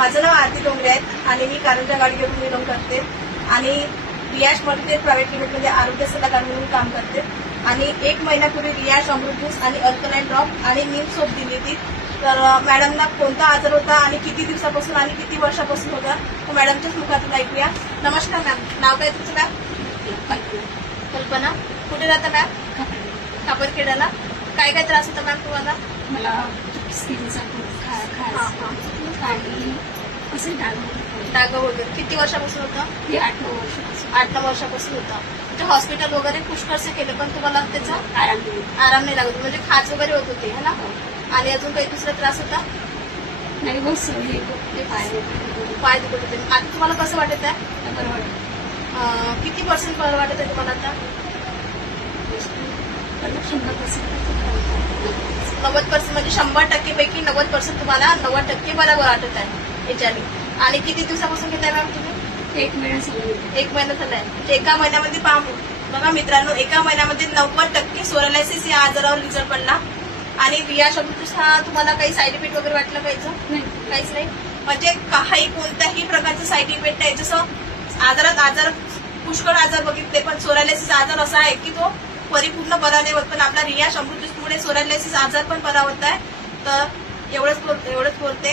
माझं नाव आरती डोंगरे आहे आणि मी कारंजा गाडी घेऊन बिलॉंग करते आणि रियाज मल्टी प्रायव्हेट लिमिटेडमध्ये आरोग्य सल्लागार म्हणून काम करते आणि 1 महिन्यापूर्वी रियाज अमृत ज्यूस आणि अल्कलाइन ड्रॉप आणि नीम सोप दिली होती. तर मॅडमला कोणता आजार होता आणि किती दिवसापासून आणि किती वर्षापासून होता तो मॅडमच्याच मुखातून ऐकूया. नमस्कार मॅम, नाव काय तुमचं मॅम? कल्पना. कुठे राहता मॅम? कापरखेड्याला. काय काय त्रास होता मॅम तुम्हाला? मला स्किनचा खूप आणि असे डाग वगैरे किती वर्षापासून होतं? हे 8-9 वर्षापासून 8-9 वर्षापासून होतं. म्हणजे हॉस्पिटल वगैरे पुष्कळसे केले पण तुम्हाला त्याचा आराम नाही लागत, म्हणजे खाज वगैरे होत होती है ना? आणि अजून काही दुसरा त्रास होता? नाही बस हे पाय दुखत होते. आता तुम्हाला कसं वाटत आहे? बरं वाटतं. किती पर्सेंट बरं वाटत आहे तुम्हाला आता? 90% म्हणजे 100% पैकी 90% तुम्हाला 90% बरोबर वाटत आहे याच्याने. आणि किती दिवसापासून घेताय मॅम तुम्ही? 1 महिना झाला. 1 महिना झालाय. म्हणजे एका महिन्यामध्ये बघा मित्रांनो, एका महिन्यामध्ये 90% सोरालायसिस या आजारावर रिझल्ट पडला. आणि रियाज अमृत हा तुम्हाला काही साईड इफेक्ट वगैरे वाटलं पाहिजे? काहीच नाही. म्हणजे काही कोणत्याही प्रकारचे साईड इफेक्ट नाही. जसं आजार पुष्कळ आजार बघितले पण सोरालायसिस आजार असा आहे की तो परिपूर्ण बरा नाही होत, पण आपला रियाज अमृत ज्यूसमुळे सोरालायसिस आजार पण बरा होत आहे. तर एवढंच बोलते.